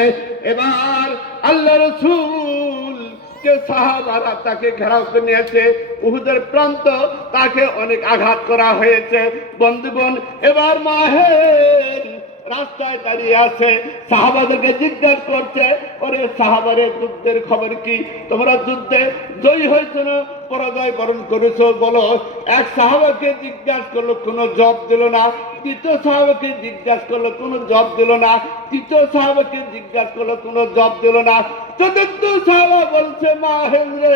এবার আল্লাহ রাসূল কে সাহাবারা তাকে ঘেরাও করে নিয়েছে, উহুদের প্রান্ত তাকে অনেক আঘাত করা হয়েছে। বন্ধুগণ, এবার মাহের রাস্তায় দাঁড়িয়ে আছে, সাহাবাদেরকে জিজ্ঞাসা করছে, ওরে সাহাবারে যুদ্ধের খবর কি? তোমরা যুদ্ধে জয়ী হয়েছো না পরাজয় বরণ করেছো বলো। এক সাহাবাকে জিজ্ঞাসা করলো, কোনো জবাব দিল না। দ্বিতীয় সাহাবাকে জিজ্ঞাসা করলো, কোনো জবাব দিল না। তৃতীয় সাহাবাকে জিজ্ঞাসা করলো, কোনো জবাব দিল না। চতুর্থ সাহাবা বলছে, মাহেন্দ্রে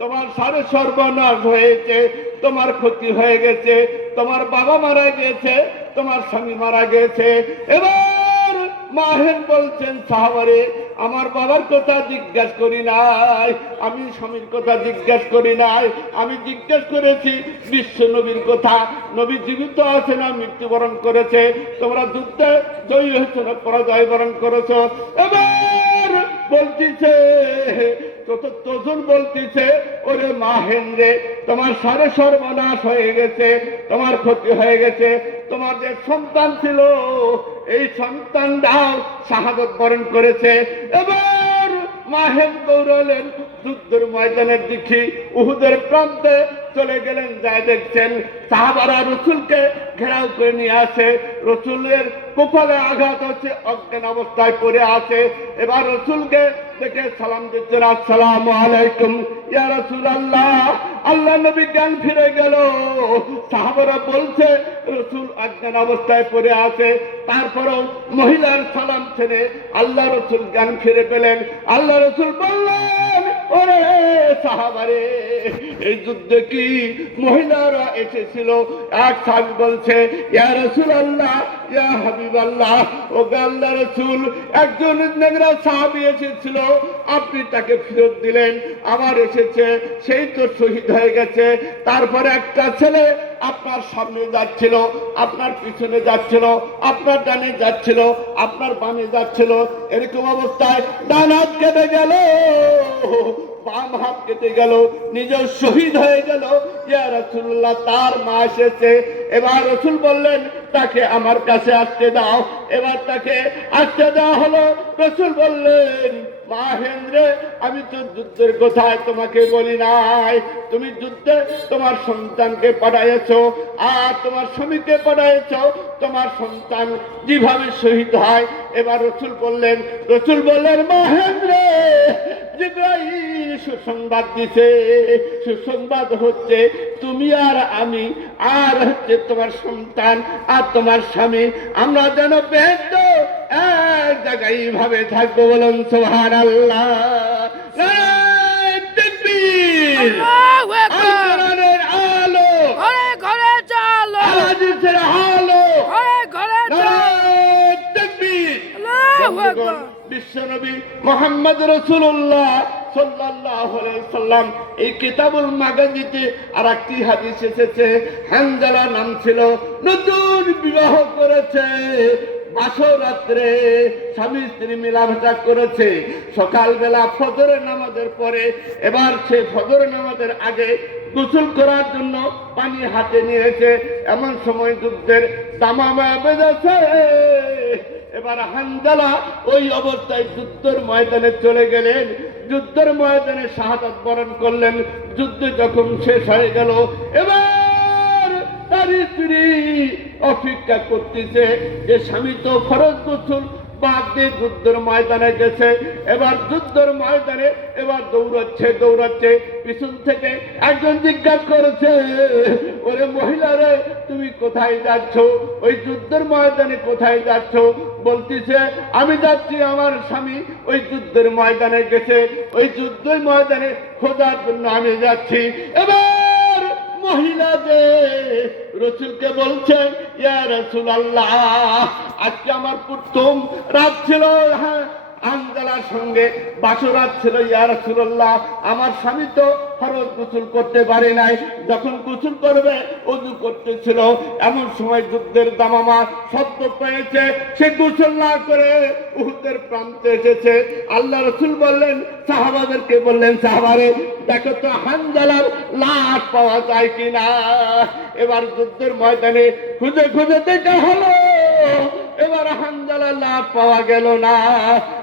তোমার সারে সর্বনাশ হয়েছে, তোমার ক্ষতি হয়ে গেছে, তোমার বাবা মারা গেছে, তোমার স্বামী মারা গেছে। এবার মাহেন বলছেন, সাহাবারে আমার বাবার কথা জিজ্ঞাসা করি নাই, আমি স্বামীর কথা জিজ্ঞাসা করি নাই, আমি জিজ্ঞাসা করেছি বিশ্ব নবীর কথা। নবী জীবিত আছে না মৃত্যুবরণ করেছে? তোমরা যুদ্ধে জয়ী হয়েছো না পরাজয় বরণ করেছো? এবার বলতেছে, চতুর্থজন বলতেছে, ওরে মাহেন্দ্রে তোমার সারে সর্বনাশ হয়ে গেছে, তোমার ক্ষতি হয়ে গেছে, তোমার যে সন্তান ছিল এই সন্তানটাও শাহাদত বরণ করেছে। এবার মাহেন দৌড়ালেন যুদ্ধের ময়দানের দিকে, উহুদের প্রান্তে চলে গেলেন। যায় দেখছেন সাহাবারা রসুলকে ঘেরাও করে নিয়ে আসে, রসুলের কপালে আঘাত হচ্ছে, অজ্ঞান অবস্থায় পড়ে আছে। এবার রসুলকে দেখে সালাম দিচ্ছেন, আসসালামু আলাইকুম ইয়া রাসূলুল্লাহ। আল্লাহ নবী জ্ঞান ফিরে গেল। সাহাবারা বলছে রসুল অজ্ঞান অবস্থায় পড়ে আছে, তারপরেও মহিলার সালাম ছেড়ে আল্লাহ রসুল জ্ঞান ফিরে পেলেন। আল্লাহ রসুল বললেন, ওরে সাহাবারে এই যুদ্ধে কি মহিলারা এসেছিল? এক সাহাবী বলছে, ইয়া রাসূলুল্লাহ, ইয়া হাবিবাল্লাহ, ও আল্লাহর রাসূল একজন নেংরা সাহাবী এসেছিল, আপনি তাকে ফেরত দিলেন। আবার এসেছে, সেই তো শহীদ হয়ে গেছে। তারপরে একটা ছেলে আপনার সামনে যাচ্ছিল, আপনার পিছনে যাচ্ছিল, আপনার ডানে যাচ্ছিল, আপনার বামে যাচ্ছিল, এরকম অবস্থায় ডান হাত কেটে গেল, বাম হাত কেটে গেল, নিজেও শহীদ হয়ে গেল। ইয়া রাসূলুল্লাহ, তার মা এসেছে। এবার রাসূল বললেন, তাকে আমার কাছে আসতে দাও। এবার তাকে আসতে দেওয়া হলো। রাসূল বললেন, মাহেন্দ্রে আমি তো যুদ্ধের কথা তোমাকে বলি নাই, তুমি যুদ্ধে তোমার সন্তানকে পাঠাইছো আর তোমার স্বামীকে পাঠাইছো, তোমার সন্তান যেভাবে শহীদ হয়। এবার রসুল বললেন মাহেন্দ্রে জিবরাইল সুসংবাদ দিছে, সুসংবাদ হচ্ছে তুমি আর আমি আর হচ্ছে তোমার সন্তান আর তোমার স্বামী, আমরা যেন বেহেশত এক জায়গায় এইভাবে থাকবো। বলুন সুবহানাল্লাহ। তাকবীর। আল্লাহু আকবার। কোরআনের আলো, ঘরে ঘরে চলো, হাদিসের আলো, ঘরে ঘরে চলো। আকবার। বিশ্বনবী মুহাম্মদ রাসূলুল্লাহ সাল্লাল্লাহু আলাইহি সাল্লাম এই কিতাবুল মাগাজিতে আরেকটি হাদিস এসেছে, হানজালা নাম ছিল, নতুন বিবাহ করেছে, বাসর রাত্রে স্বামী স্ত্রী মেলামেশা করেছে, সকালবেলা ফজরের নামাজের পরে এবার সে ফজরের নামাজের আগে গোসল করার জন্য পানি হাতে নিয়েছে, এমন সময় যুদ্ধের দামামা বেজেছে। এবার হানজালা ওই অবস্থায় যুদ্ধের ময়দানে চলে গেলেন, যুদ্ধের ময়দানে শাহাদাত বরণ করলেন। যুদ্ধ যখন শেষ হয়ে গেল, এবার তার স্ত্রী অপেক্ষা করতেছে যে স্বামী তো ফরজ গোসল বাদ দিয়ে যুদ্ধের ময়দানে গেছে। এবার যুদ্ধের ময়দানে এবার দৌড়াচ্ছে, পিছন থেকে একজন জিজ্ঞাসা করেছে, ওরে মহিলারে তুমি কোথায় যাচ্ছ, ওই যুদ্ধের ময়দানে কোথায় যাচ্ছ? বলতেছে আমি যাচ্ছি, আমার স্বামী ওই যুদ্ধের ময়দানে গেছে, ওই যুদ্ধের ময়দানে খোঁজার জন্য আমি যাচ্ছি। এবার মহিলা যে রসুলকে বলছে, ইয়া রাসূলুল্লাহ, আজকে আমার প্রথম রাত ছিল, হ্যাঁ হানজালার সঙ্গে বাসরাত ছিল, ইয়া রাসূলুল্লাহ, আমার স্বামী তো ফরজ গোসল করতে পারে নাই, যখন গোসল করবে ওযু করতেছিল, এমন সময় যুদ্ধের দামামা শব্দ পেয়েছে, সে গোসল না করে উহুদের প্রান্তে এসেছে। আল্লাহ রাসূল বললেন, সাহাবাদেরকে বললেন, সাহাবারে দেখো তো হানজালার লাশ পাওয়া যায় কিনা। এবার যুদ্ধের ময়দানে খুঁজে খুঁজে দেখা হলো, এবার হানজালার লাশ পাওয়া গেল না,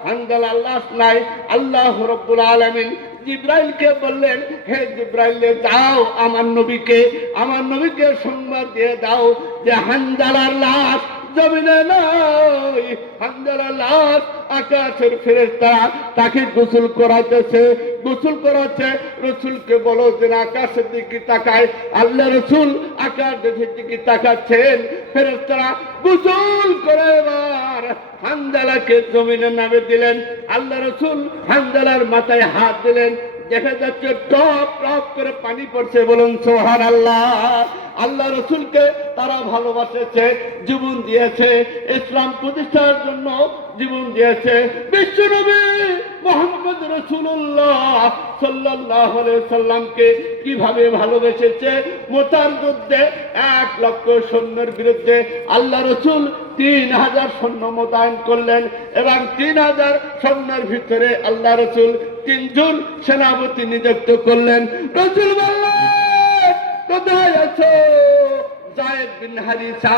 হানজালার লাশ নাই। আল্লাহ রাব্বুল আলামিন জিব্রাইলকে বললেন, হে জিব্রাইল, যাও আমার নবীকে সংবাদ দিয়ে দাও যে হানজালার লাশ জমিনে নাই, হানজালার লাশ আকাশের ফেরেশতারা তাকে গোসল করাচ্ছে। রসুলকে বলো যে আকাশের দিকে তাকায়। আল্লাহ রসুল আকাশের দিকে তাকাচ্ছেন, ফেরেশতারা গোসল করে এবার হানজালাকে জমিনে নামে দিলেন। আল্লাহ রসুল হানজালার মাথায় হাত দিলেন, দেখা যাচ্ছে টপ টপ করে পানি পড়ছে, বলুন সুবহানাল্লাহ। আল্লাহ রসুলকে তারা ভালোবাসেছে, জীবন দিয়েছে, ইসলাম প্রতিষ্ঠার জন্য জীবন দিয়েছে। বিশ্বনবী মুহাম্মদ রাসূলুল্লাহ সাল্লাল্লাহু আলাইহি সাল্লামকে কিভাবে ভালোবেসেছে। মুতার যুদ্ধে 1 লক্ষ সৈন্যের বিরুদ্ধে আল্লাহ রসুল 3000 সৈন্য মোতায়েন করলেন, এবং 3000 সৈন্যের ভিতরে আল্লাহ রসুল 3 জন সেনাপতি নিযুক্ত করলেন। রসুল বললেন, কোথায় আছো? যায়েদ বিন হারিসা,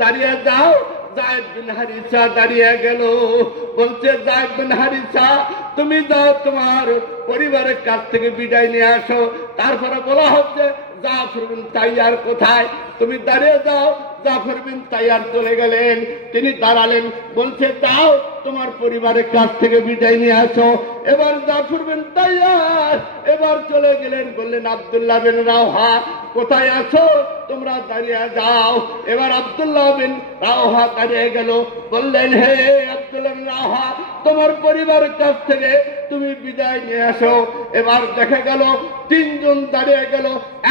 দাঁড়িয়ে যাও। যায়েদ বিন হারিসা দাঁড়িয়ে গেল, বলছে, যায়েদ বিন হারিসা, তুমি যাও, তোমার পরিবারের কাছ থেকে বিদায় নিয়ে আসো। তারপরে বলা হচ্ছে, জাফর বিন তাইয়ার কোথায়? তুমি দাঁড়িয়ে যাও। জাফর বিন তাইয়ার চলে গেলেন, তিনি দাঁড়ালেন, বলছে, যাও, তোমার পরিবারের কাছ থেকে বিদায় নিয়ে আসো। এবার জাফর বিন তাইয়ার এবার চলে গেলেন, বললেন, আব্দুল্লাহ বিন রাওহা, কোথায় আছো? তোমরা দাঁড়িয়ে যাও। এবার আব্দুল্লাহ বিন রাওহা দাঁড়িয়ে গেল, বললেন, হে আব্দুল্লাহ বিন রাওহা, তোমার পরিবারের কাছ থেকে তুমি বিদায় নিয়ে আসো। এবার দেখা গেল 3 জন দাঁড়িয়ে গেল।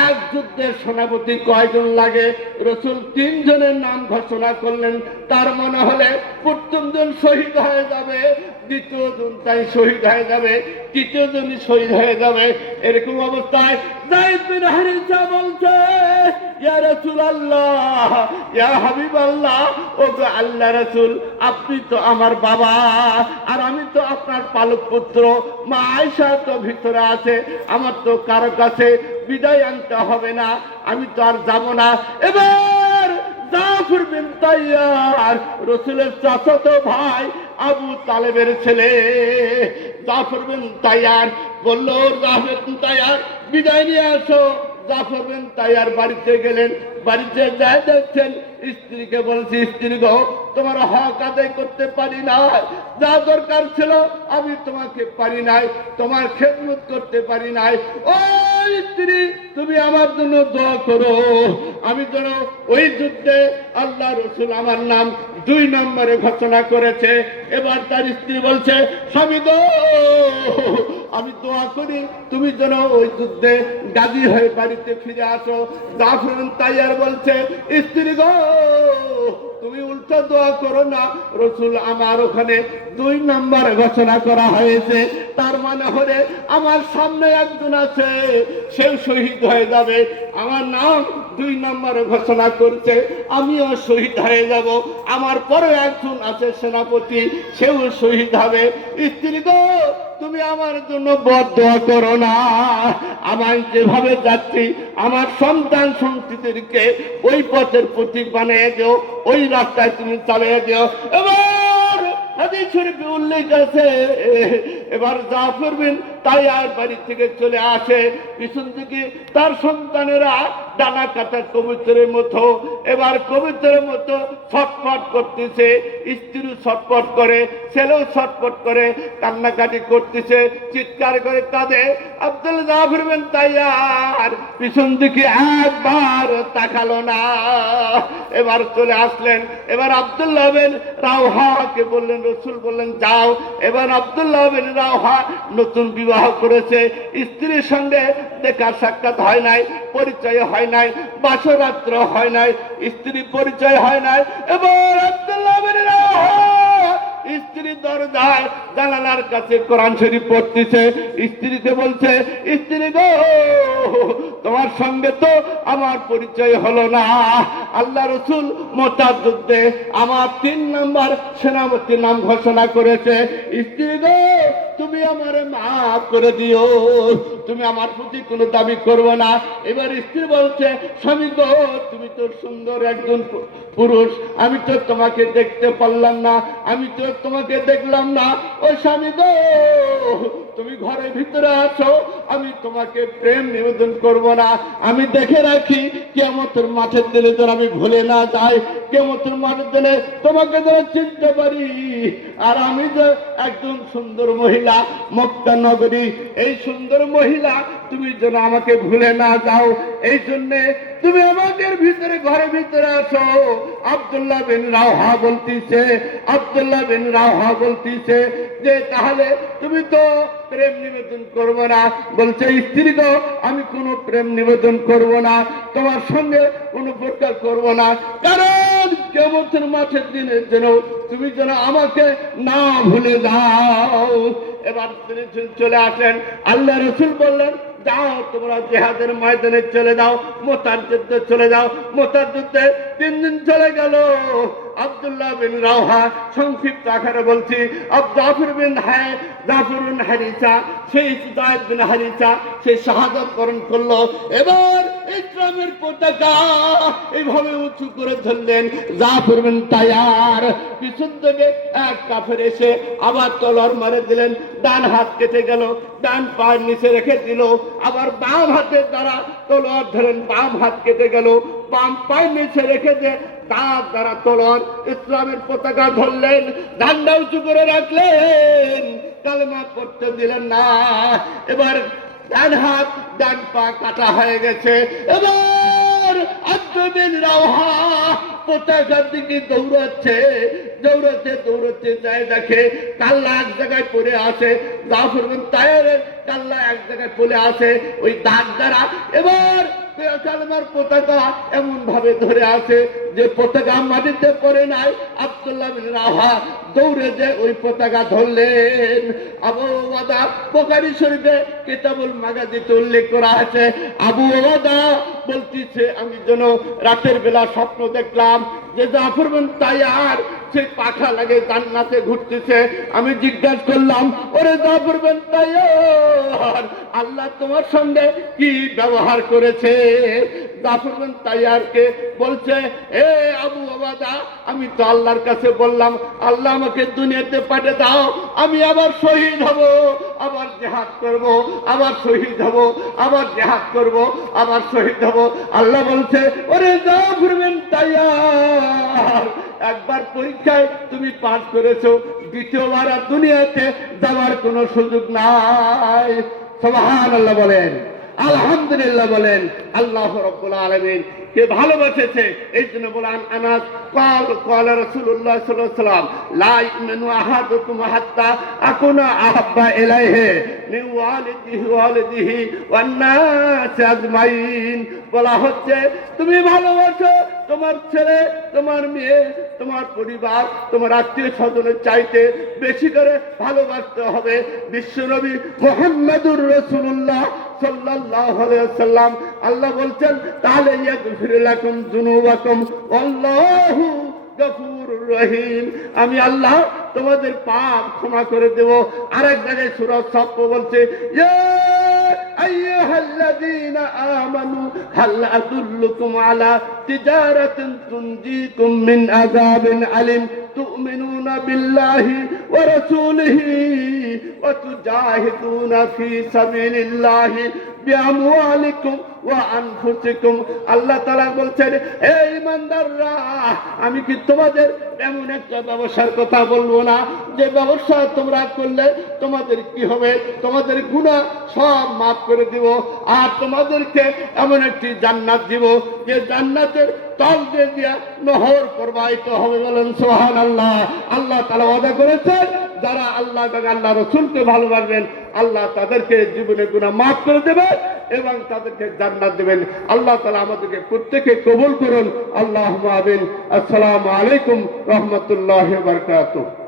এক যুদ্ধের সেনাপতি কয়জন লাগে? রসুল 3 জনের নাম ঘোষণা করলেন। তার মনে হলে প্রথম জন শহীদ হয়ে যাবে, দ্বিতীয় জন তাই শহীদ হয়ে যাবে, তৃতীয় জন শহীদ হয়ে যাবে। এরকম অবস্থায় যায়েদ বিন হারিসা বলছে, ইয়া রাসূলুল্লাহ, ইয়া হাবিবাল্লাহ, ও গো আল্লাহ রাসূল, আপনি তো আমার বাবা, আর আমি তো আপনার পালক পুত্র। মা আয়েশা তো ভিতরে আছে, আমার তো কারো কাছে বিদায় আনতে হবে না, আমি তো আর যাব না। এবার জাফর বিন তাইয়ার, রসুলের চাচাতো ভাই আবু তালেবের ছেলে, জাফর বিন তাইয়ার বলল, জাফর বিন তাইয়ার, বিদায় নিয়ে আসো। জাফর বিন তাইয়ার বাড়িতে গেলেন, বাড়িতে যায় দেখছেন স্ত্রীকে বলছি, স্ত্রী গো, তোমার হক আদায় করতে পারি না, যা দরকার ছিল আমি তোমাকে পারি নাই, তোমার খেদমত করতে পারি নাই। ও স্ত্রী, তুমি আমার জন্য দোয়া করো, আমি যেন ওই যুদ্ধে আল্লাহ রসুল আমার নাম 2 নম্বরে ঘোষণা করেছে। এবার তার স্ত্রী বলছে, স্বামী গো, আমি দোয়া করি তুমি যেন ওই যুদ্ধে গাজী হয়ে বাড়িতে ফিরে আসো। জাফর বিন তাইয়ার বলছে, স্ত্রী গো, তুমি উল্টো দোয়া করো না। রসুল আমার ওখানে 2 নাম্বার ঘোষণা করা হয়েছে, তার মানে হলে আমার সামনে একজন আছে, সেও শহীদ হয়ে যাবে। আমার নাম 2 নাম্বারে ঘোষণা করছে, আমিও শহীদ হয়ে যাব। আমার পরে একজন আছে সেনাপতি, সেও শহীদ হবে। স্ত্রী গো, তুমি আমার জন্য বদদোয়া করো না। আমার যেভাবে যাচ্ছি আমার সন্তান সন্ততিদেরকে ওই পথের প্রতীক বানিয়ে দিও, ওই রাস্তায় তুমি চালিয়ে দিও। এবার হাদিস শরীফে উল্লেখ আছে, এবার জাফর বিন তাইয়ার বাড়ি থেকে চলে আসে, পিছন থেকে তার সন্তানেরা ডানা কাটা কবুতরের মতো, এবার কবুতরের মতো ছটফট করতেছে। স্ত্রী ছটফট করে, ছেলেও ছটফট করে, কান্নাকাটি করতেছে, চিৎকার করে কাঁদে। আব্দুল জাফর বিন তাইয়ার পিছন দিকে একবার তাকালো না, এবার চলে আসলেন। এবার আব্দুল্লাহ বিন রাওহাকে বললেন, রসুল বললেন যাও। এবার আব্দুল্লাহ বিন রাওহা নতুন বিবাহ করেছে, স্ত্রীর সঙ্গে দেখা সাক্ষাৎ হয় নাই, পরিচয় হয় নাই, বাসরাত্র হয় নাই, স্ত্রী পরিচয় হয় নাই। এবার আব্দুল্লাহ বিন রাওহা স্ত্রী দরজায় জানালার কাছে কোরআন শরীফ পড়তেছে, স্ত্রীকে বলছে, স্ত্রী গো, তোমার সঙ্গে তো আমার পরিচয় হলো না। আল্লাহ রসুল মোতার যুদ্ধে আমার 3 নাম্বার সেনাপতির নাম ঘোষণা করেছে। স্ত্রী গো, তুমি আমারে মাফ করে দিও, তুমি আমার প্রতি কোনো দাবি করবে না। এবার স্ত্রী বলছে, স্বামী গো, তুমি তো সুন্দর একজন পুরুষ, আমি তো তোমাকে দেখতে পারলাম না, আমি তো তোমাকে দেখলাম না। ও স্বামী গো, তুমি ঘরের ভিতরে আছো, আমি তোমাকে প্রেম নিবেদন করব না। আমি দেখে রাখি কিয়ামতের মাঠের দিনে যেন আমি ভুলে না যাই, কিয়ামতের মাঠের দিনে তোমাকে যেন চিনতে পারি। আর আমি যে একজন সুন্দর মহিলা, মক্কা নগরী, এই সুন্দর মহিলা তুমি যেন আমাকে ভুলে না যাও, এই জন্যে তুমি আমাদের ভিতরে ঘরের ভিতরে আসো। আব্দুল্লাহ বিন রাওহা বলতিছে, আব্দুল্লাহ বিন রাওহা বলতিছে যে তাহলে তুমি তো প্রেম নিবেদন করবো না। বলছে, স্ত্রী গো, আমি কোনো প্রেম নিবেদন করব না, তোমার সঙ্গে কোনো প্রকার করব না, কারণ কিয়ামতের মাঠের দিনের জন্য তুমি যেন আমাকে না ভুলে যাও। এবার তিনি চলে আসেন, আল্লাহ রসুল বললেন, যাও তোমরা জিহাদের ময়দানে চলে যাও, মোতার যুদ্ধে চলে যাও। মোতার যুদ্ধে 3 দিন চলে গেল। আব্দুল্লাহ বিন রাওহা, সংক্ষিপ্ত আকারে বলছি, জাফর বিন হারিসা, সেই সুদাইদ বিন হারিসা সেই শাহাদাত বরণ করলো। এবার ইসলামের পতাকা এইভাবে উঁচু করে ধরলেন জাফর বিন তাইয়ার। পিছন থেকে এক কাফের এসে আবার তলোয়ার মারে দিলেন, ডান হাত কেটে গেল, ডান পায়ের নিচে রেখে দিল। আবার বাম হাতের দ্বারা তলোয়ার ধরেন, বাম হাত কেটে গেল, বাম পায়ের নিচে রেখে দিয়ে তার দ্বারা তলোয়ার ইসলামের পতাকা ধরলেন, ডান্ডা উঁচু করে রাখলেন, কালেমা পড়তে দিলেন না। এবার ডান হাত ডান পা কাটা হয়ে গেছে। এবার আব্দুল বিন রাওহা পতাকার দিকে দৌড়াচ্ছে, দৌড়াতে দৌড়াতে যায়, দেখে কাল্লা এক জায়গায় পড়ে আসে, জাফর বিন তাইয়ারের কাল্লা এক জায়গায় পড়ে আসে ওই দাগ দ্বারা। এবার কালেমার পতাকা এমন ভাবে ধরে আছে যে পতাকা মাটিতে পড়ে নাই। আব্দুল্লাহ বিন রাওহা দৌড়ে যে ওই পতাকা ধরলেন। আবু ওবাদা বুখারী শরীফে কিতাবুল মাগাজিতে উল্লেখ করা আছে, আবু ওবাদা বলতেছে, আমি যেন রাতের বেলা স্বপ্ন দেখলাম যে জাফর বিন তাইয়ার সেই পাখা লাগে জান্নাতে ঘুরতেছে। আমি জিজ্ঞাসা করলাম, ওরে জাফর বিন তাইয়ার, আল্লাহ তোমার সঙ্গে কি ব্যবহার করেছে? জাফর বিন তাইয়ারকে বলছে, এ আবু ওবাদা, আমি তো আল্লাহর কাছে বললাম, আল্লাহ আমাকে দুনিয়াতে পাঠিয়ে দাও, আমি আবার শহীদ হব, আবার জিহাদ করব, আবার শহীদ হব, আবার জিহাদ করব, আবার শহীদ হব। আল্লাহ বলছে, ওরে জাফর বিন তাইয়ার, একবার পরীক্ষায় তুমি পাস করেছো, দ্বিতীয়বার আর দুনিয়াতে যাওয়ার কোনো সুযোগ নাই। সুবহানাল্লাহ বলেন, আলহামদুলিল্লাহ বলেন। আল্লাহ রাব্বুল আলামিন কে ভালোবেসেছে, এই জন্য বলেন, আনাস قال رسول الله صلى الله عليه وسلم لا يؤمن احدكم حتى اكون احب اليه من والده والناس اجمعين। বলা হচ্ছে তুমি ভালোবাসো তোমার ছেলে, তোমার মেয়ে, তোমার পরিবার, তোমার আত্মীয় স্বজনের চাইতে বেশি করে ভালোবাসতে হবে বিশ্বনবী মুহাম্মদুর রাসূলুল্লাহ সাল্লাল্লাহু আলাইহি ওয়াসাল্লাম। আল্লাহ বলছেন তাহলে ইয়াগফির লাকুম যুনুবাকুম আল্লাহু গফুরুর রহিম, আমি আল্লাহ তোমাদের পাপ ক্ষমা করে দেব। আরেক জায়গায় সূরা সাফ বলছে ইয়া আইয়ুহাল্লাযীনা আমানু হাল আদুল্লুকুম আলা তিজারাতিন তুনজিকুম মিন আযাবিন আলিম তু'মিনুনা বিল্লাহি ওয়া রাসূলিহি ওয়া তুজাহিদুনা ফি সাবিলিল্লাহি বিআমওয়ালিকুম ওয়া আনফুসিকুম। আল্লাহ তাআলা বলছেন হে ঈমানদাররা, আমি কি তোমাদের এমন একটা ব্যবসার কথা বলবো না যে ব্যবসা তোমরা করলে তোমাদের কি হবে, তোমাদের গুনাহ সব মাফ করে দিব, আর তোমাদেরকে এমন একটি জান্নাত দিব যে জান্নাতের তল দিয়ে দিয়া নহর প্রবাহিত হবে। বলেন সুবহানাল্লাহ। আল্লাহ তাআলা ওয়াদা করেছেন যারা আল্লাহ এবং আল্লাহ রাসূলকে ভালোবাসবেন আল্লাহ তাদেরকে জীবনে গুনাহ মাফ করে দেবেন এবং তাদেরকে জান্নাত দেবেন। আল্লাহ তাআলা আমাদেরকে প্রত্যেককে কবুল করুন। আল্লাহুম্মা আমিন। আসসালামু আলাইকুম রাহমাতুল্লাহি ওয়া বারাকাতুহু।